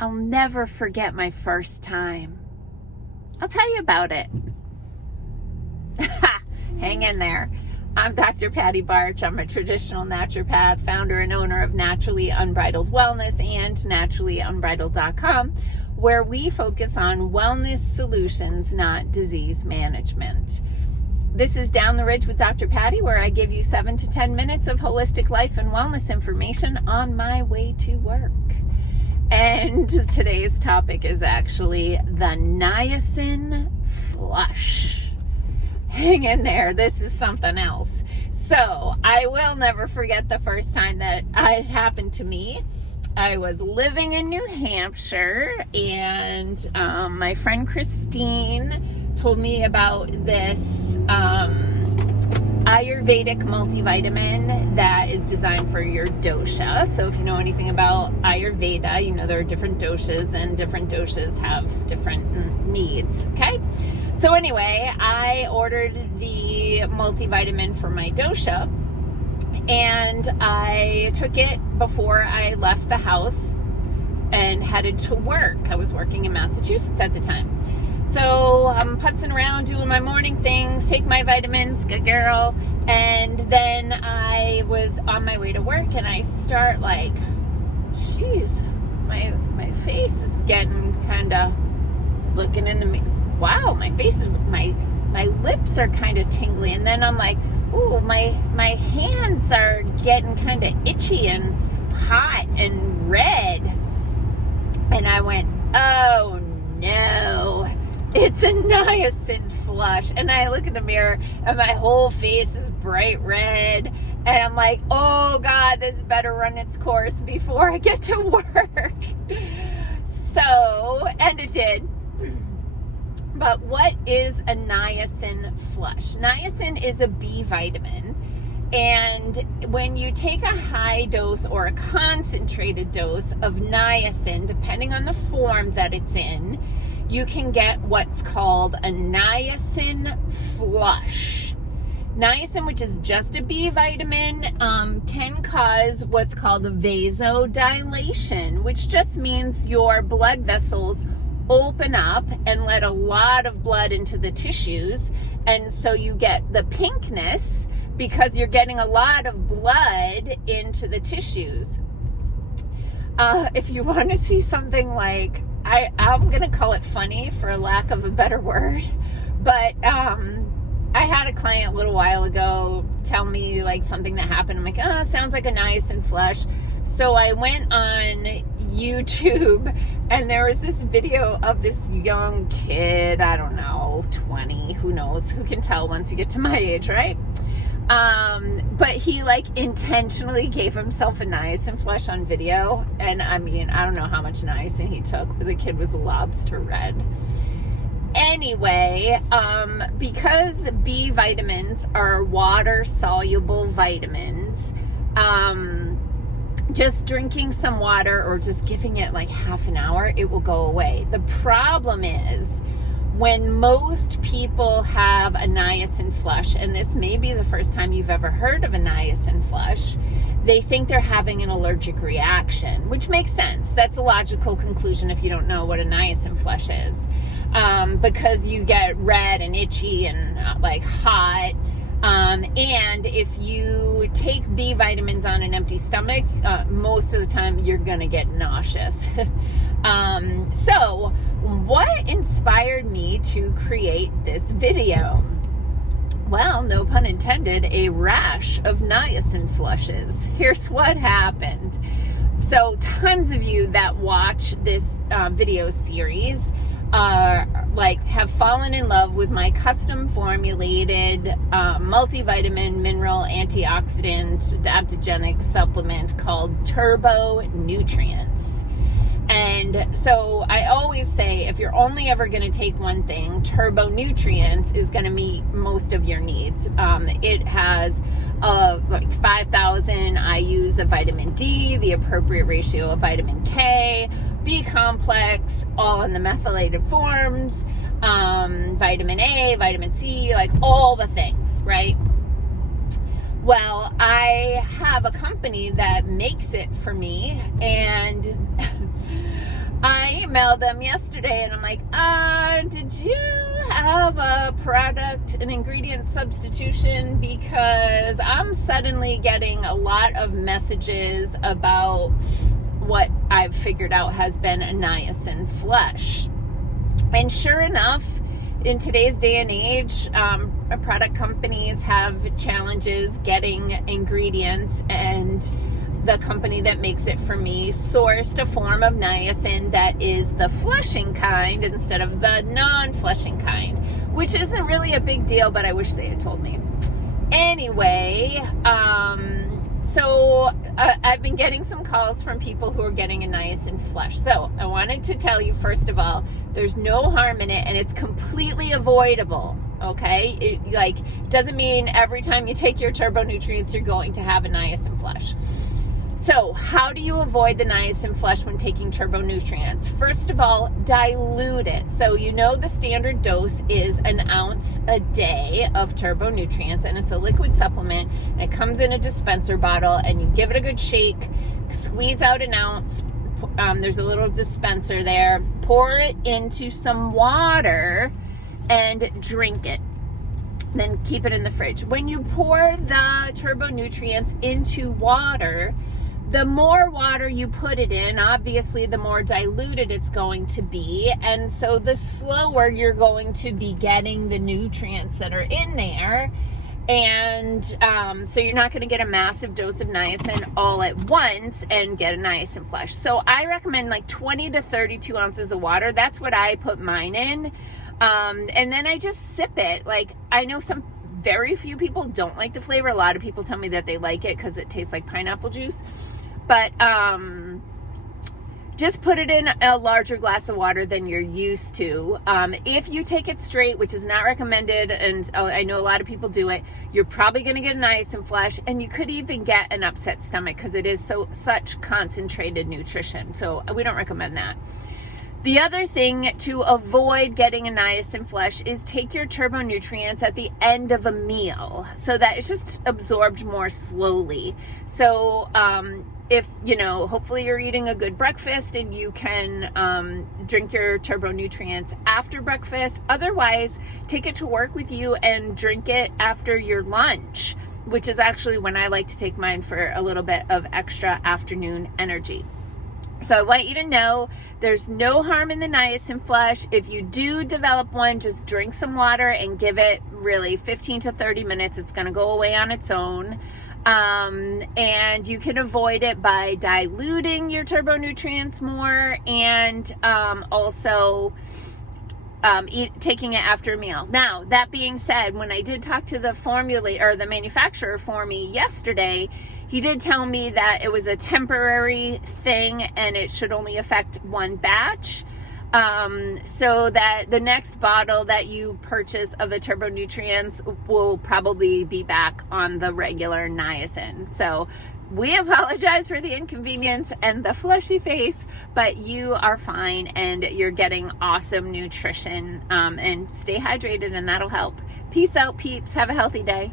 I'll never forget my first time. I'll tell you about it. Hang in there. I'm Dr. Patty Barch. I'm a traditional naturopath, founder and owner of Naturally Unbridled Wellness and naturallyunbridled.com, where we focus on wellness solutions, not disease management. This is Down the Ridge with Dr. Patty, where I give you 7 to 10 minutes of holistic life and wellness information on my way to work. And today's topic is actually the Niacin Flush. Hang in there. This is something else. So I will never forget the first time that it happened to me. I was living in New Hampshire, and my friend Christine told me about this Ayurvedic multivitamin that is designed for your dosha. So if you know anything about Ayurveda, you know there are different doshas, and different doshas have different needs, okay? So anyway, I ordered the multivitamin for my dosha, and I took it before I left the house and headed to work. I was working in Massachusetts at the time. So I'm putzing around doing my morning things, take my vitamins, good girl. And then I was on my way to work, and I start like, geez, my face is getting kind of looking into me. Wow, my face is, my lips are kind of tingly. And then I'm like, ooh, my hands are getting kind of itchy and hot and red. And I went, oh no. It's a Niacin Flush. And I look in the mirror, and my whole face is bright red. And I'm like, oh God, this better run its course before I get to work. So, and it did. But what is a Niacin Flush? Niacin is a B vitamin. And when you take a high dose or a concentrated dose of niacin, depending on the form that it's in, you can get what's called a niacin flush. Niacin, which is just a B vitamin, can cause what's called a vasodilation, which just means your blood vessels open up and let a lot of blood into the tissues. And so you get the pinkness because you're getting a lot of blood into the tissues. If you want to see something like, I'm going to call it funny for lack of a better word, but I had a client a little while ago tell me like something that happened. I'm like, oh, sounds like a Niacin Flush. So I went on YouTube, and there was this video of this young kid, I don't know, 20, who knows, who can tell once you get to my age, right? But he like intentionally gave himself a Niacin Flush on video. And I mean, I don't know how much niacin he took, but the kid was lobster red. Anyway, because B vitamins are water soluble vitamins, just drinking some water or just giving it like half an hour, it will go away. The problem is when most people have a Niacin Flush, and this may be the first time you've ever heard of a Niacin Flush, they think they're having an allergic reaction, which makes sense. That's a logical conclusion if you don't know what a Niacin Flush is. Because you get red and itchy and like hot. And if you take B vitamins on an empty stomach, most of the time you're gonna get nauseous. So what inspired me to create this video? Well, no pun intended, a rash of Niacin flushes. Here's what happened. So tons of you that watch this video series have fallen in love with my custom formulated multivitamin, mineral, antioxidant, adaptogenic supplement called Turbo Nutrients. And so I always say, if you're only ever going to take one thing, Turbo Nutrients is going to meet most of your needs. It has like 5,000 IUs of vitamin D, the appropriate ratio of vitamin K, B complex, all in the methylated forms, vitamin A, vitamin C, like all the things, right? Well, I have a company that makes it for me, and I emailed them yesterday and I'm like, did you have a product, an ingredient substitution? Because I'm suddenly getting a lot of messages about what I've figured out has been a Niacin Flush. And sure enough, in today's day and age, product companies have challenges getting ingredients, and the company that makes it for me sourced a form of niacin that is the flushing kind instead of the non-flushing kind, which isn't really a big deal, but I wish they had told me. Anyway, so I've been getting some calls from people who are getting a Niacin Flush. So I wanted to tell you, first of all, there's no harm in it and it's completely avoidable. Okay, it doesn't mean every time you take your turbo nutrients you're going to have a Niacin Flush. So how do you avoid the Niacin Flush when taking turbo nutrients? First of all, dilute it. So you know the standard dose is 1 ounce a day of turbo nutrients, and it's a liquid supplement, and it comes in a dispenser bottle, and you give it a good shake, squeeze out 1 ounce. There's a little dispenser there. Pour it into some water and drink it. Then keep it in the fridge. When you pour the turbo nutrients into water, the more water you put it in, obviously the more diluted it's going to be, and so the slower you're going to be getting the nutrients that are in there. And so you're not going to get a massive dose of niacin all at once and get a Niacin Flush. So I recommend like 20 to 32 ounces of water. That's what I put mine in. And then I just sip it. Like, I know very few people don't like the flavor. A lot of people tell me that they like it because it tastes like pineapple juice. But just put it in a larger glass of water than you're used to. If you take it straight, which is not recommended, and I know a lot of people do it, you're probably going to get a Niacin Flush, and you could even get an upset stomach because it is such concentrated nutrition. So we don't recommend that. The other thing to avoid getting a Niacin Flush is take your turbo nutrients at the end of a meal so that it's just absorbed more slowly. So if, hopefully you're eating a good breakfast and you can drink your turbo nutrients after breakfast. Otherwise, take it to work with you and drink it after your lunch, which is actually when I like to take mine for a little bit of extra afternoon energy. So I want you to know there's no harm in the Niacin Flush. If you do develop one, just drink some water and give it really 15 to 30 minutes. It's going to go away on its own. And you can avoid it by diluting your turbo nutrients more, and also taking it after a meal. Now, that being said, when I did talk to the the manufacturer for me yesterday, he did tell me that it was a temporary thing and it should only affect one batch. So that the next bottle that you purchase of the turbo nutrients will probably be back on the regular niacin. So we apologize for the inconvenience and the flushy face, but you are fine and you're getting awesome nutrition. And stay hydrated, and that'll help. Peace out, peeps. Have a healthy day.